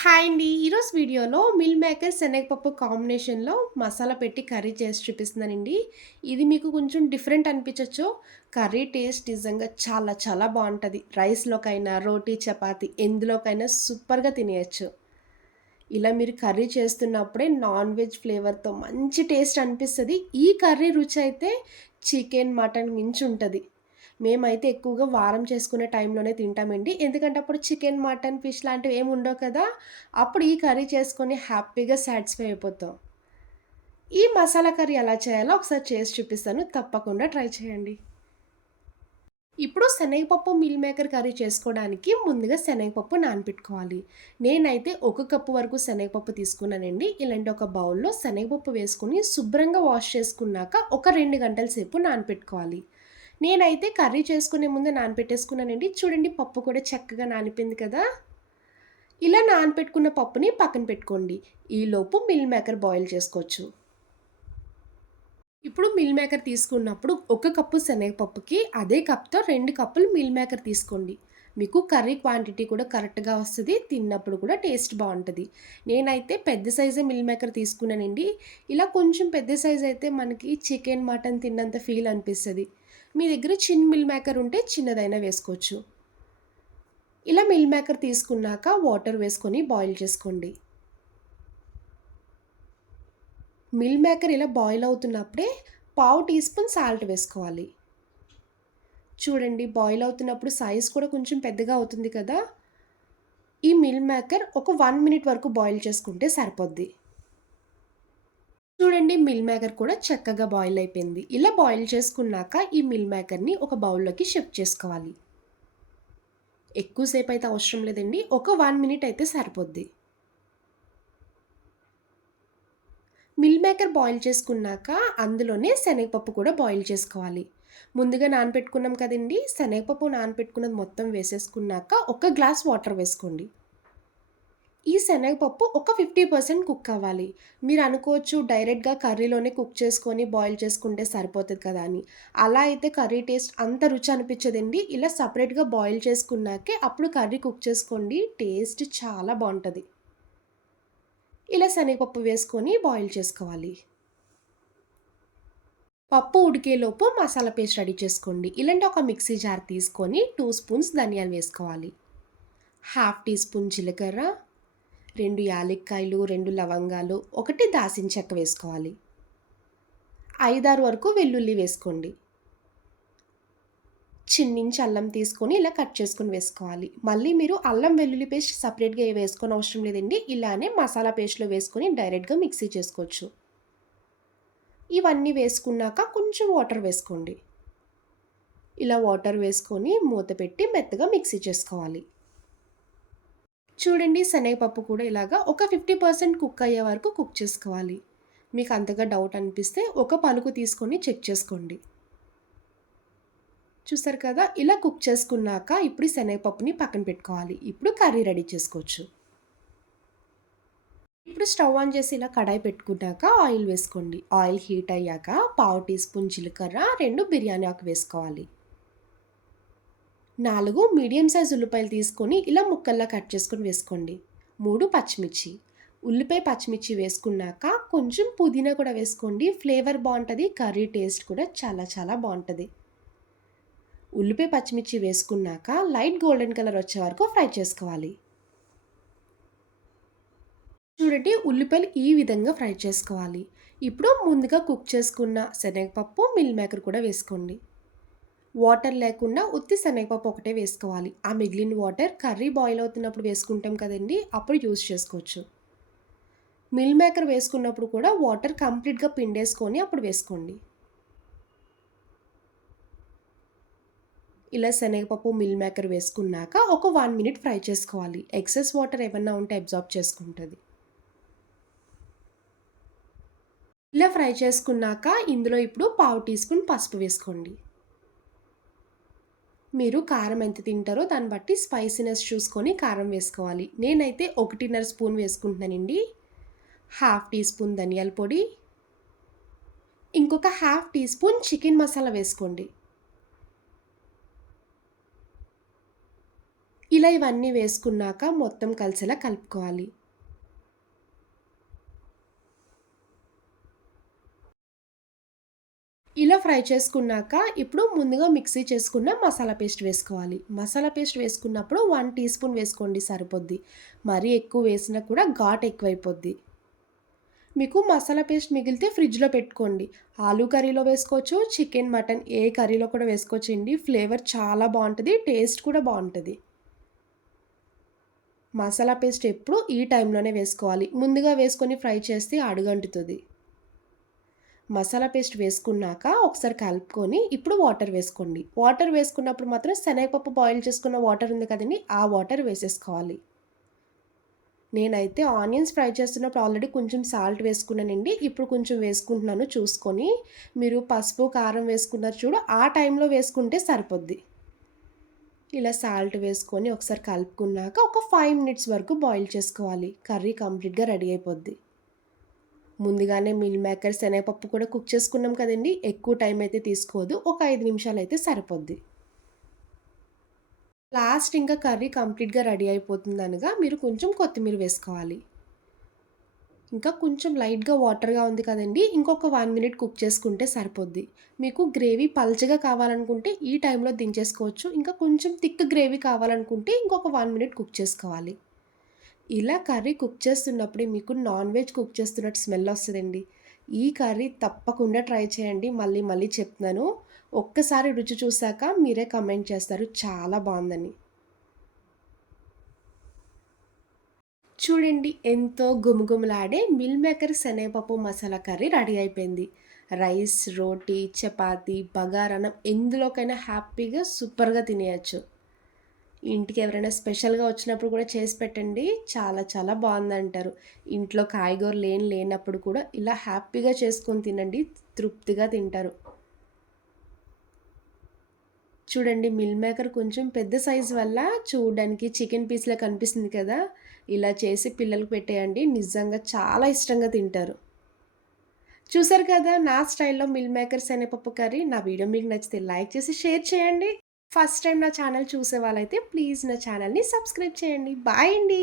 Hi అండి. ఈరోజు వీడియోలో మిల్ మేకర్ శనగపప్పు కాంబినేషన్‌లో మసాలా పెట్టి కర్రీ చేసి చూపిస్తున్నానండి. ఇది మీకు కొంచెం డిఫరెంట్ అనిపించొచ్చు. కర్రీ టేస్ట్ నిజంగా చాలా చాలా బావుంటది. రైస్‌లోకైనా, రోటీ, చపాతీ ఎందులోకైనా సూపర్‌గా తినేయొచ్చు. ఇలా మీరు కర్రీ చేస్తున్నప్పుడే నాన్ వెజ్ ఫ్లేవర్‌తో మంచి టేస్ట్ అనిపిస్తది. ఈ కర్రీ రుచయితే చికెన్, మటన్ మించుంటది. మేమైతే ఎక్కువగా వారం చేసుకునే టైంలోనే తింటామండి. ఎందుకంటే అప్పుడు చికెన్, మటన్, ఫిష్ లాంటివి ఏమి ఉండవు కదా! అప్పుడు ఈ కర్రీ చేసుకొని హ్యాపీగా సాటిస్ఫై అయిపోతాం. ఈ మసాలా కర్రీ ఎలా చేయాలో ఒకసారి చేసి చూపిస్తాను. తప్పకుండా ట్రై చేయండి. ఇప్పుడు శనగపప్పు మీల్ మేకర్ కర్రీ చేసుకోవడానికి ముందుగా శనగపప్పు నానబెట్టుకోవాలి. నేనైతే ఒక కప్పు వరకు శనగపప్పు తీసుకున్నానండి. ఇలాంటి ఒక బౌల్‌లో శనగపప్పు వేసుకొని శుభ్రంగా వాష్ చేసుకున్నాక ఒక 2 గంటల సేపు నానపెట్టుకోవాలి. నేనైతే కర్రీ చేసుకునే ముందే నానపెట్టేసుకున్నానండి. చూడండి పప్పు కూడా చక్కగా నానిపోయింది కదా! ఇలా నానపెట్టుకున్న పప్పుని పక్కన పెట్టుకోండి. ఈలోపు మీల్ మేకర్ బాయిల్ చేసుకోవచ్చు. ఇప్పుడు మిల్ మేకర్ తీసుకున్నప్పుడు ఒక కప్పు శనగపప్పుకి అదే కప్‌తో 2 కప్పులు మిల్ మేకర్ తీసుకోండి. మీకు కర్రీ క్వాంటిటీ కూడా కరెక్ట్‌గా వస్తది. తిన్నప్పుడు కూడా టేస్ట్ బావుంటది. నేనైతే పెద్ద సైజే మిల్ మేకర్ తీసుకున్నానండి. ఇలా కొంచెం పెద్ద సైజ్ అయితే మనకి చికెన్, మటన్ తిన్నంత ఫీల్ అనిపిస్తది. మీ దగ్గర చిన్న మిల్ మేకర్ ఉంటే చిన్నదైనా వేసుకోవచ్చు. ఇలా మిల్ మేకర్ తీసుకున్నాక వాటర్ వేసుకొని బాయిల్ చేసుకోండి. మిల్ మేకర్ ఇలా బాయిల్ అవుతున్నప్పుడే పావు టీ స్పూన్ సాల్ట్ వేసుకోవాలి. చూడండి బాయిల్ అవుతున్నప్పుడు సైజ్ కూడా కొంచెం పెద్దగా అవుతుంది కదా! ఈ మిల్ మేకర్ ఒక 1 మినిట్ వరకు బాయిల్ చేసుకుంటే సరిపోద్ది. చూడండి మిల్ మేకర్ కూడా చక్కగా బాయిల్ అయిపోయింది. ఇలా బాయిల్ చేసుకున్నాక ఈ మిల్ మేకర్‌ని ఒక బౌల్‌లోకి షిఫ్ట్ చేసుకోవాలి. ఎక్కువ సేపయితే అవసరం లేదండి. ఒక 1 మినిట్ అయితే సరిపోద్ది. మిల్ మేకర్ బాయిల్ చేసుకున్నాక అందులోనే శనగపప్పు కూడా బాయిల్ చేసుకోవాలి. ముందుగా నానబెట్టుకున్నాం కదండీ! శనగపప్పు నానబెట్టుకున్నది మొత్తం వేసేసుకున్నాక ఒక గ్లాస్ వాటర్ వేసుకోండి. ఈ శనగపప్పు ఒక 50% కుక్ అవ్వాలి. మీరు అనుకోవచ్చు డైరెక్ట్‌గా కర్రీలోనే కుక్ చేసుకొని బాయిల్ చేసుకుంటే సరిపోతది కదా అని. అలా అయితే కర్రీ టేస్ట్ అంత రుచి అనిపించదండి. ఇలా సెపరేట్‌గా బాయిల్ చేసుకున్నాకే అప్పుడు కర్రీ కుక్ చేసుకోండి. టేస్ట్ చాలా బావుంటది. ఇలా శనగపప్పు వేసుకొని బాయిల్ చేసుకోవాలి. పప్పు ఉడికేలోపు మసాలా పేస్ట్ రెడీ చేసుకోండి. ఇలాంటి ఒక మిక్సీ జార్ తీసుకొని 2 స్పూన్స్ ధనియాలు వేసుకోవాలి. హాఫ్ టీ స్పూన్ జీలకర్ర, 2 యాలక్కాయలు, 2 లవంగాలు, 1 దాల్చిన చెక్క వేసుకోవాలి. 5, 6 వరకు వెల్లుల్లి వేసుకోండి. చిన్నించి అల్లం తీసుకొని ఇలా కట్ చేసుకొని వేసుకోవాలి. మళ్ళీ మీరు అల్లం వెల్లుల్లి పేస్ట్ సెపరేట్‌గా వేసుకోనవసరం లేదండి. ఇలానే మసాలా పేస్ట్‌లో వేసుకొని డైరెక్ట్‌గా మిక్సీ చేసుకోవచ్చు. ఇవన్నీ వేసుకున్నాక కొంచెం వాటర్ వేసుకోండి. ఇలా వాటర్ వేసుకొని మూత పెట్టి మెత్తగా మిక్సీ చేసుకోవాలి. చూడండి శనగపప్పు కూడా ఇలాగా ఒక 50% కుక్ అయ్యే వరకు కుక్ చేసుకోవాలి. మీకు అంతగా డౌట్ అనిపిస్తే ఒక పలుకు తీసుకొని చెక్ చేసుకోండి. చూసారు కదా! ఇలా కుక్ చేసుకున్నాక ఇప్పుడు ఈ శనగపప్పుని పక్కన పెట్టుకోవాలి. ఇప్పుడు కర్రీ రెడీ చేసుకోవచ్చు. ఇప్పుడు స్టవ్ ఆన్ చేసి ఇలా కడాయి పెట్టుకున్నాక ఆయిల్ వేసుకోండి. ఆయిల్ హీట్ అయ్యాక పావు టీ స్పూన్ జీలకర్ర, 2 బిర్యానీ ఆకు వేసుకోవాలి. 4 మీడియం సైజ్ ఉల్లిపాయలు తీసుకొని ఇలా ముక్కల్లా కట్ చేసుకొని వేసుకోండి. 3 పచ్చిమిర్చి. ఉల్లిపాయ, పచ్చిమిర్చి వేసుకున్నాక కొంచెం పుదీనా కూడా వేసుకోండి. ఫ్లేవర్ బావుంటది. కర్రీ టేస్ట్ కూడా చాలా చాలా బావుంటది. ఉల్లిపాయ, పచ్చిమిర్చి వేసుకున్నాక లైట్ గోల్డెన్ కలర్ వచ్చే వరకు ఫ్రై చేసుకోవాలి. చూడండి ఉల్లిపాయలు ఈ విధంగా ఫ్రై చేసుకోవాలి. ఇప్పుడు ముందుగా కుక్ చేసుకున్న శనగపప్పు, మిల్ మేకర్ కూడా వేసుకోండి. వాటర్ లేకుండా ఉత్తి శనగపప్పు ఒకటే వేసుకోవాలి. ఆ మిగిలిన వాటర్ కర్రీ బాయిల్ అవుతున్నప్పుడు వేసుకుంటాం కదండీ! అప్పుడు యూజ్ చేసుకోవచ్చు. మిల్ మేకర్ వేసుకున్నప్పుడు కూడా వాటర్ కంప్లీట్‌గా పిండేసుకొని అప్పుడు వేసుకోండి. ఇలా శనగపప్పు, మిల్ మేకర్ వేసుకున్నాక ఒక 1 మినిట్ ఫ్రై చేసుకోవాలి. ఎక్సెస్ వాటర్ ఏమన్నా ఉంటే అబ్జార్బ్ చేసుకుంటది. ఇలా ఫ్రై చేసుకున్నాక ఇందులో ఇప్పుడు పావు టీ స్పూన్ పసుపు వేసుకోండి. మీరు కారం ఎంత తింటారో దాన్ని బట్టి స్పైసీనెస్ చూసుకొని కారం వేసుకోవాలి. నేనైతే 1.5 స్పూన్ వేసుకుంటున్నానండి. హాఫ్ టీ స్పూన్ ధనియాల పొడి, ఇంకొక half teaspoon chicken masala వేసుకోండి. ఇలా ఇవన్నీ వేసుకున్నాక మొత్తం కలిసేలా కలుపుకోవాలి. ఇలా ఫ్రై చేసుకున్నాక ఇప్పుడు ముందుగా మిక్సీ చేసుకున్న మసాలా పేస్ట్ వేసుకోవాలి. మసాలా పేస్ట్ వేసుకున్నప్పుడు 1 టీ స్పూన్ వేసుకోండి సరిపోద్ది. మరీ ఎక్కువ వేసినా కూడా ఘాటు ఎక్కువైపోద్ది. మీకు మసాలా పేస్ట్ మిగిలితే ఫ్రిడ్జ్‌లో పెట్టుకోండి. ఆలు కర్రీలో వేసుకోవచ్చు, చికెన్, మటన్ ఏ కర్రీలో కూడా వేసుకోవచ్చండి. ఫ్లేవర్ చాలా బావుంటది. టేస్ట్ కూడా బావుంటది. మసాలా పేస్ట్ ఎప్పుడు ఈ టైంలోనే వేసుకోవాలి. ముందుగా వేసుకొని ఫ్రై చేస్తే అడుగంటుతది. మసాలా పేస్ట్ వేసుకున్నాక ఒకసారి కలుపుకొని ఇప్పుడు వాటర్ వేసుకోండి. వాటర్ వేసుకున్నప్పుడు మాత్రం శనగపప్పు బాయిల్ చేసుకున్న వాటర్ ఉంది కదండీ! ఆ వాటర్ వేసేసుకోవాలి. నేనైతే ఆనియన్స్ ఫ్రై చేస్తున్నప్పుడు ఆల్రెడీ కొంచెం సాల్ట్ వేసుకున్నానండి. ఇప్పుడు కొంచెం వేసుకుంటున్నాను చూసుకొని. మీరు పసుపు, కారం వేసుకున్నారు చూడు ఆ టైంలో వేసుకుంటే సరిపోద్ది. ఇలా సాల్ట్ వేసుకొని ఒకసారి కలుపుకున్నాక ఒక 5 మినిట్స్ వరకు బాయిల్ చేసుకోవాలి. కర్రీ కంప్లీట్‌గా రెడీ అయిపోద్ది. ముందుగానే మిల్ మేకర్, శనగపప్పు కూడా కుక్ చేసుకున్నాం కదండీ! ఎక్కువ టైం అయితే తీసుకోదు. ఒక 5 నిమిషాలయితే సరిపోద్ది. లాస్ట్ ఇంకా కర్రీ కంప్లీట్‌గా రెడీ అయిపోతుందనగా మీరు కొంచెం కొత్తిమీర వేసుకోవాలి. ఇంకా కొంచెం లైట్‌గా వాటర్‌గా ఉంది కదండీ! ఇంకొక 1 మినిట్ కుక్ చేసుకుంటే సరిపోద్ది. మీకు గ్రేవీ పల్చగా కావాలనుకుంటే ఈ టైంలో దించేసుకోవచ్చు. ఇంకా కొంచెం థిక్ గ్రేవీ కావాలనుకుంటే ఇంకొక 1 మినిట్ కుక్ చేసుకోవాలి. ఇలా కర్రీ కుక్ చేస్తున్నప్పుడే మీకు నాన్ వెజ్ కుక్ చేస్తున్నట్టు స్మెల్ వస్తదండి. ఈ కర్రీ తప్పకుండా ట్రై చేయండి. మళ్ళీ మళ్ళీ చెప్తున్నాను. ఒక్కసారి రుచి చూసాక మీరే కామెంట్ చేస్తారు చాలా బావుందని. చూడండి ఎంతో గుమగుమలాడే మిల్ మేకర్ శనగపప్పు మసాలా కర్రీ రెడీ అయిపోయింది. రైస్, రోటీ, చపాతీ, బగారన్నం ఎందులోకైనా హ్యాపీగా సూపర్‌గా తినేయొచ్చు. ఇంటికి ఎవరైనా స్పెషల్‌గా వచ్చినప్పుడు కూడా చేసి పెట్టండి. చాలా చాలా బావుందంటారు. ఇంట్లో కాయగూరలు లేనప్పుడు కూడా ఇలా హ్యాపీగా చేసుకొని తినండి. తృప్తిగా తింటారు. చూడండి మిల్ మేకర్ కొంచెం పెద్ద సైజ్ వల్ల చూడడానికి చికెన్ పీస్‌లా కనిపిస్తుంది కదా! ఇలా చేసి పిల్లలకి పెట్టేయండి. నిజంగా చాలా ఇష్టంగా తింటారు. చూసారు కదా! నా స్టైల్‌లో మిల్ మేకర్ శనగపప్పు కర్రీ. నా వీడియో మీకు నచ్చితే లైక్ చేసి షేర్ చేయండి. ఫస్ట్ టైమ్ నా ఛానల్ చూసే వాళ్ళైతే ప్లీజ్ నా ఛానల్‌ని సబ్స్క్రైబ్ చేయండి. బాయ్ అండి.